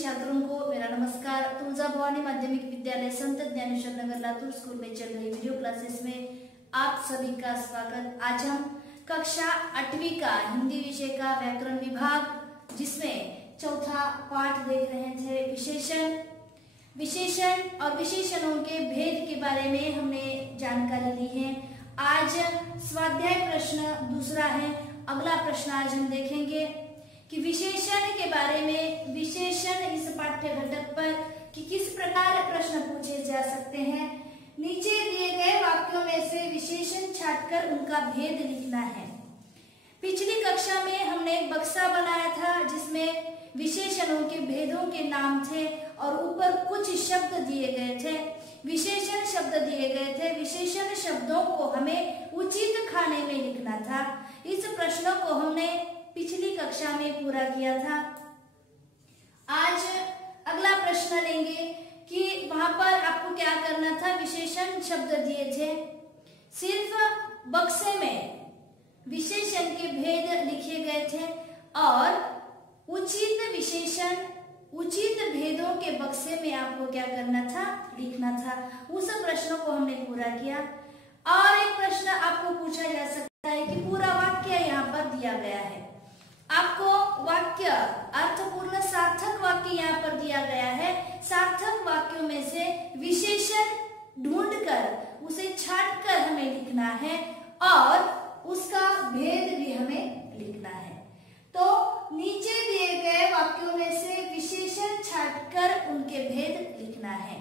छात्रों को मेरा नमस्कार। तुलजा भवानी माध्यमिक विद्यालय संत ज्ञानेश्वर नगर लातूर स्कूल में चल रही वीडियो क्लासेस में आप सभी का स्वागत। आज हम कक्षा 8वीं का हिंदी विषय का व्याकरण विभाग जिसमें चौथा पाठ देख रहे थे। विशेषण और विशेषणों के भेद के बारे में हमने जानकारी ली है। आज स्वाध्याय प्रश्न दूसरा है। अगला प्रश्न आज हम देखेंगे कि विशेषण के बारे में, विशेषण इस पाठ्य घटक पर कि किस प्रकार प्रश्न पूछे जा सकते हैं। नीचे दिए गए वाक्यों में से विशेषण छांटकर उनका भेद लिखना है। पिछली कक्षा में हमने एक बक्सा बनाया था जिसमें विशेषणों के भेदों के नाम थे और ऊपर कुछ शब्द दिए गए थे, विशेषण शब्द दिए गए थे। विशेषण शब्दों को हमें उचित खाने में लिखना था। इस प्रश्नों को हमने पिछली कक्षा में पूरा किया था। आज अगला प्रश्न लेंगे कि वहां पर आपको क्या करना था। विशेषण शब्द दिए थे, सिर्फ बक्से में विशेषण के भेद लिखे गए थे और उचित विशेषण, उचित भेदों के बक्से में आपको क्या करना था, लिखना था। उस प्रश्नों को हमने पूरा किया। और एक प्रश्न आपको पूछा जा सकता है कि पूरा वाक्य यहाँ पर दिया गया है, आपको वाक्य अर्थपूर्ण सार्थक वाक्य यहाँ पर दिया गया है। सार्थक वाक्यों में से विशेषण ढूंढकर उसे छांटकर हमें लिखना है और उसका भेद भी हमें लिखना है। तो नीचे दिए गए वाक्यों में से विशेषण छांटकर उनके भेद लिखना है।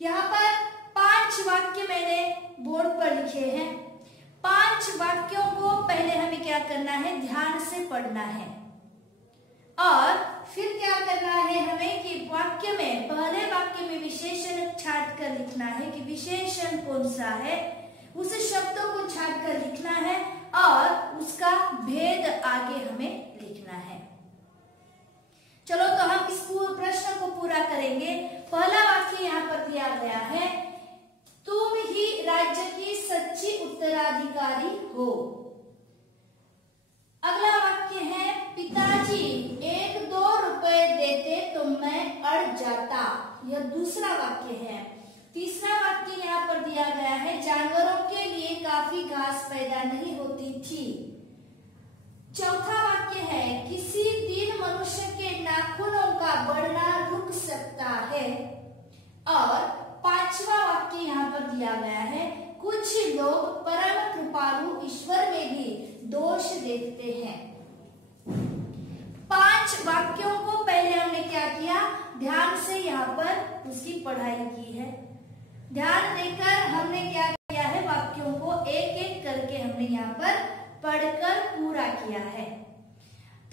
यहाँ पर 5 वाक्य मैंने बोर्ड पर लिखे हैं। 5 वाक्यों को पहले हमें क्या करना है, ध्यान से पढ़ना है और फिर क्या करना है हमें कि वाक्य में, पहले वाक्य में विशेषण छांट कर लिखना है कि विशेषण कौन सा है, उस शब्दों को छांट कर लिखना है और उसका भेद आगे हमें लिखना है। चलो तो हम इस प्रश्न को पूरा करेंगे। पहला वाक्य यहाँ पर दिया गया है, तुम ही राज्य की सच्ची उत्तराधिकारी हो। अगला वाक्य है, पिताजी 1-2 रुपए देते तो मैं अड़ जाता। यह दूसरा वाक्य है। तीसरा वाक्य यहाँ पर दिया गया है, जानवरों के लिए काफी घास पैदा नहीं होती थी। चौथा वाक्य है, किसी दिन मनुष्य के नाखूनों का बढ़ना रुक सकता है। और 5वां वाक्य यहाँ पर दिया गया है, कुछ लोग परम कृपालु ईश्वर में भी दोष देखते हैं। 5 वाक्यों को पहले हमने क्या किया, ध्यान से यहाँ पर उसकी पढ़ाई की है। ध्यान देकर हमने क्या किया है, वाक्यों को एक एक करके हमने यहाँ पर पढ़कर पूरा किया है।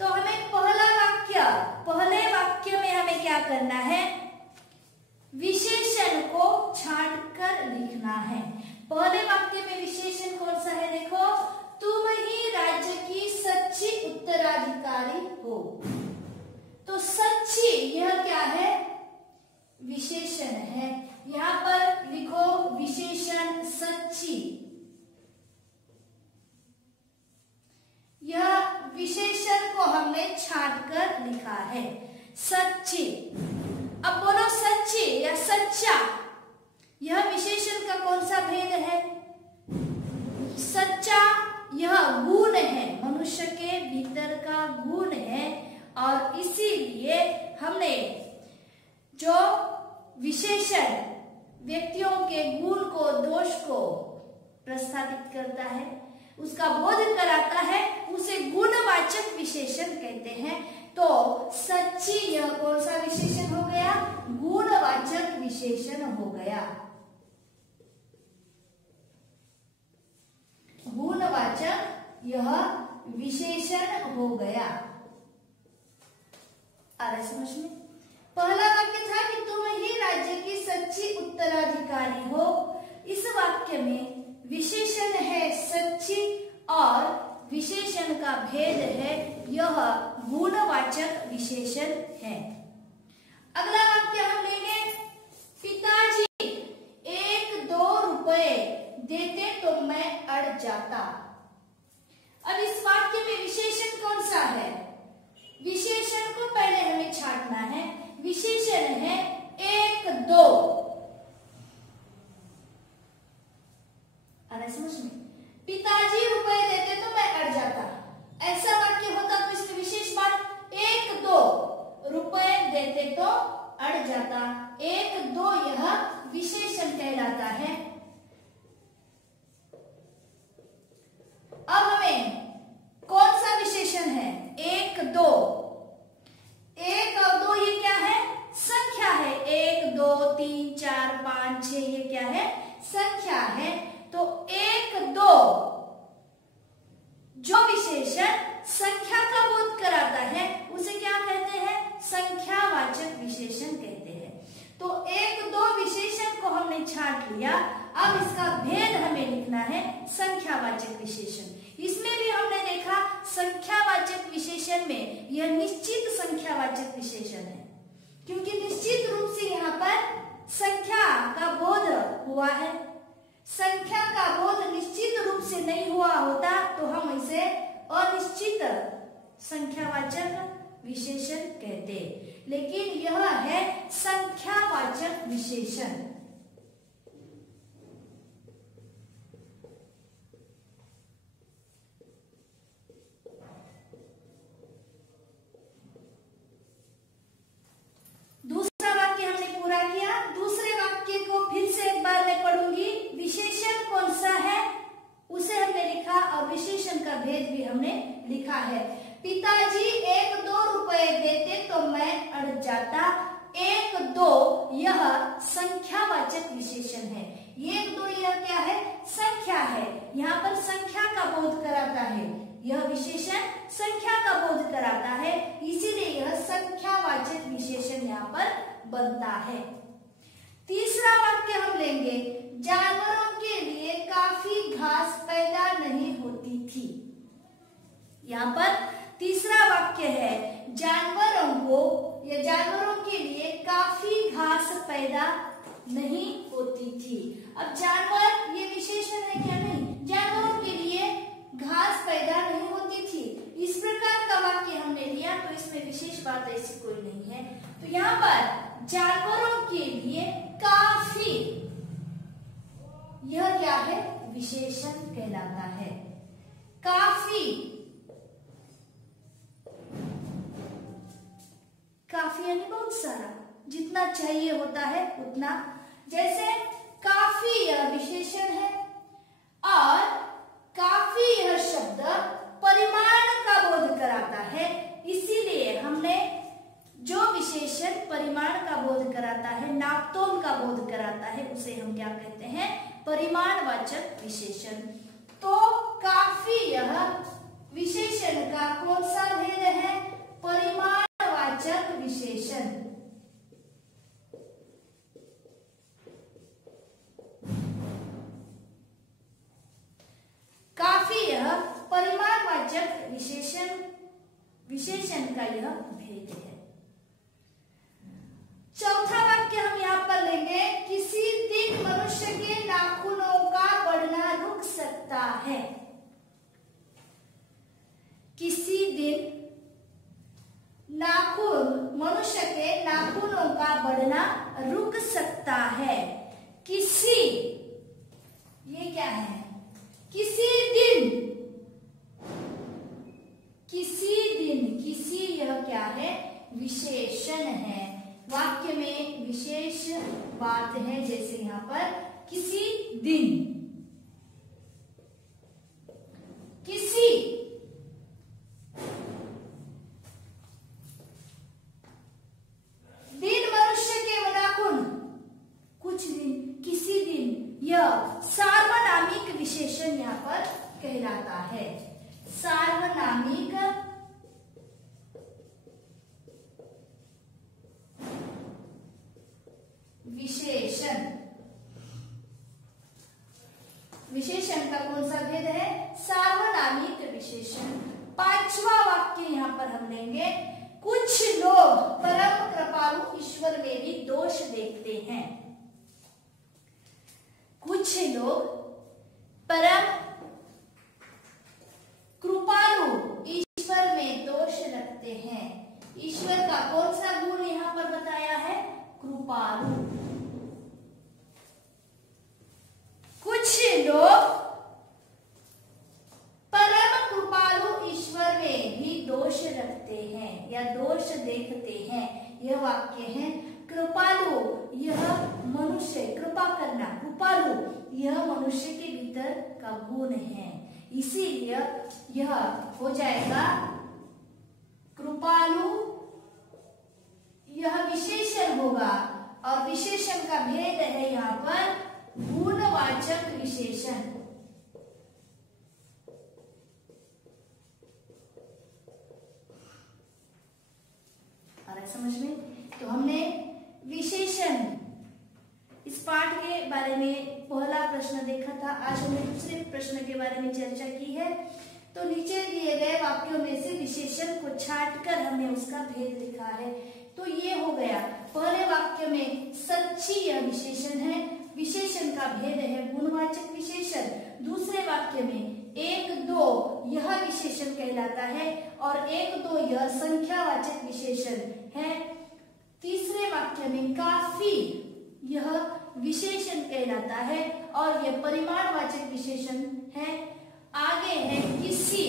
तो हमें पहले वाक्य में हमें क्या करना है, विशेषण को छांटकर लिखना है। पहले वाक्य में विशेषण कौन सा है, देखो, तुम ही राज्य की सच्ची उत्तराधिकारी हो। तो सच्ची, यह क्या है, विशेषण है। यहाँ पर लिखो विशेषण सच्ची। यह विशेषण को हमने छांटकर लिखा है, सच्ची। अब बोलो सच्ची या सच्चा, यह विशेषण का कौन सा भेद है, सच्चा। यह गुण है, मनुष्य के भीतर का गुण है और इसीलिए हमने जो विशेषण व्यक्तियों के गुण को, दोष को प्रस्थापित करता है, उसका बोध कराता है, उसे गुणवाचक विशेषण कहते हैं। तो सच्ची यह कौन सा विशेषण हो गया, गुणवाचक विशेषण हो गया, गुणवाचक यह विशेषण हो गया। आ रहा समझ में। पहला वाक्य था कि तुम ही राज्य की सच्ची उत्तराधिकारी हो। इस वाक्य में विशेषण है सच्ची और विशेषण का भेद है, यह गुणवाचक विशेषण है। अगला वाक्य हम लेंगे, पिताजी 1-2 रुपए देते तो मैं अड़ जाता। अब इस वाक्य में विशेषण कौन सा है, विशेषण को पहले हमें छांटना है। विशेषण है एक दो। आ रहा समझ में? पिताजी रुपए देते तो मैं अड़ जाता, ऐसा वाक्य होता तो इसमें विशेष बात एक दो, रुपए देते तो अड़ जाता, एक दो यह विशेषण कहलाता है। अब हमें कौन सा विशेषण है? एक दो। एक और दो ये क्या है? संख्या है। एक दो तीन चार पांच छह ये क्या है? संख्या है। तो एक दो जो विशेषण संख्या का बोध कराता है उसे क्या कहते हैं? संख्यावाचक विशेषण कहते हैं। तो एक दो विशेषण को हमने छांट लिया, अब इसका भेद हमें लिखना है संख्यावाचक विशेषण। इसमें भी हमने देखा संख्यावाचक विशेषण में यह निश्चित संख्यावाचक विशेषण है, क्योंकि निश्चित रूप से यहाँ पर संख्या का बोध हुआ है। संख्या का बोध निश्चित रूप से नहीं हुआ होता तो हम इसे अनिश्चित संख्यावाचक विशेषण कहते, लेकिन यह है संख्यावाचक विशेषण। दूसरा वाक्य हमने पूरा किया। दूसरे वाक्य को फिर से एक बार मैं पढ़ूंगी। विशेषण कौन सा है उसे हमने लिखा और विशेषण का भेद भी हमने लिखा है। पिताजी एक दो रुपए देते तो मैं अड़ जाता, एक दो यह संख्यावाचक विशेषण है। एक दो यह क्या है? संख्या है। यहाँ पर संख्या का बोध कराता है, यह विशेषण संख्या का बोध कराता है, इसीलिए यह संख्यावाचक विशेषण यहाँ पर बनता है। तीसरा वाक्य हम लेंगे, जानवरों के लिए काफी घास पैदा नहीं होती थी। यहाँ पर तीसरा वाक्य है जानवरों को या जानवरों के लिए काफी घास पैदा नहीं होती थी। अब जानवर ये विशेषण है क्या? नहीं, जानवरों के लिए घास पैदा नहीं होती थी। इस प्रकार का वाक्य हमने लिया तो इसमें विशेष बात ऐसी कोई नहीं है। तो यहाँ पर जानवरों के लिए काफी यह क्या है? विशेषण कहलाता है। काफी, काफी यानी बहुत सारा, जितना चाहिए होता है उतना। जैसे काफी यह विशेषण है और काफी यह शब्द परिमाण का बोध कराता है, इसीलिए हमने जो विशेषण परिमाण का बोध कराता है, नापतोल का बोध कराता है, उसे हम क्या कहते हैं? परिमाणवाचक विशेषण। तो काफी यह विशेषण का कौन सा भेद है? परिमाणवाचक विशेषण। काफी यह परिमाणवाचक विशेषण का यह भेद है। चौथा वाक्य हम यहाँ पर लेंगे, किसी दिन मनुष्य के नाखूनों का बढ़ना रुक सकता है। किसी दिन मनुष्य के नाखूनों का बढ़ना रुक सकता है। किसी ये क्या है? किसी दिन, किसी यह क्या है? विशेषण है। वाक्य में विशेष बात है, जैसे यहाँ पर किसी दिन, किसी दिन मनुष्य के नाखून, कुछ दिन, किसी दिन, यह सार्वनामिक विशेषण यहाँ पर कहलाता है। सार्वनामिक विशेषण। विशेषण का कौन सा भेद है? सार्वनामिक विशेषण। पांचवा वाक्य यहाँ पर हम लेंगे, कुछ लोग परम कृपालु ईश्वर में भी दोष देखते हैं। कुछ लोग परम कृपालु ईश्वर में दोष रखते हैं। ईश्वर का कौन सा गुण यहाँ पर बता हैं या दोष देखते हैं। यह वाक्य है कृपालु यह मनुष्य, कृपा करना, कृपालु यह मनुष्य के भीतर का गुण है, इसीलिए यह हो जाएगा कृपालु, यह विशेषण होगा और विशेषण का भेद है यहाँ पर गुणवाचक विशेषण। आ रहा है समझ में? तो हमने विशेषण इस पाठ के बारे में पहला प्रश्न देखा था। आज हमने दूसरे प्रश्न के बारे में चर्चा की है। तो नीचे दिए गए वाक्यों में से विशेषण को छांटकर हमने उसका भेद लिखा है। तो ये हो गया, पहले वाक्य में सच्ची यह विशेषण है, विशेषण का भेद है गुणवाचक विशेषण। दूसरे वाक्य में एक दो यह विशेषण कहलाता है और एक दो यह संख्यावाचक विशेषण है। तीसरे वाक्य में काफी यह विशेषण कहलाता है और यह परिमाणवाचक विशेषण है। आगे है किसी,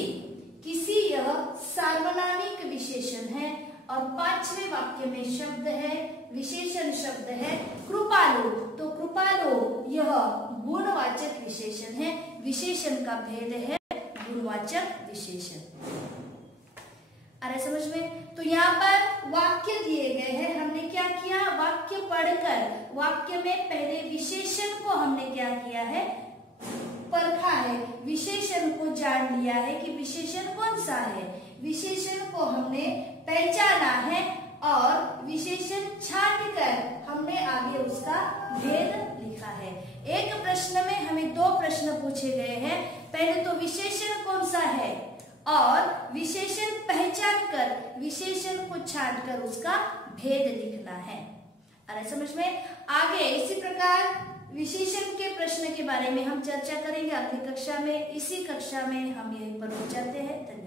किसी यह सार्वनामिक विशेषण है। और पांचवें वाक्य में शब्द है, विशेषण शब्द है कृपालु, तो कृपालु यह गुणवाचक विशेषण है, विशेषण का भेद है गुणवाचक विशेषण। आ रहा समझ में? तो यहाँ पर वाक्य दिए गए हैं, हमने क्या किया, वाक्य पढ़कर वाक्य में पहले विशेषण को हमने क्या किया है, परखा है, विशेषण को जान लिया है कि विशेषण कौन सा है, विशेषण को हमने पहचाना है और विशेषण छांटकर हमने आगे उसका भेद लिखा है। एक प्रश्न में हमें दो प्रश्न पूछे गए हैं, पहले तो विशेषण कौन सा है और विशेषण पहचान कर विशेषण को छांटकर उसका भेद लिखना है। अरे समझ में? आगे इसी प्रकार विशेषण के प्रश्न के बारे में हम चर्चा करेंगे अगली कक्षा में। इसी कक्षा में हम यहीं पर रुक जाते हैं। धन्यवाद।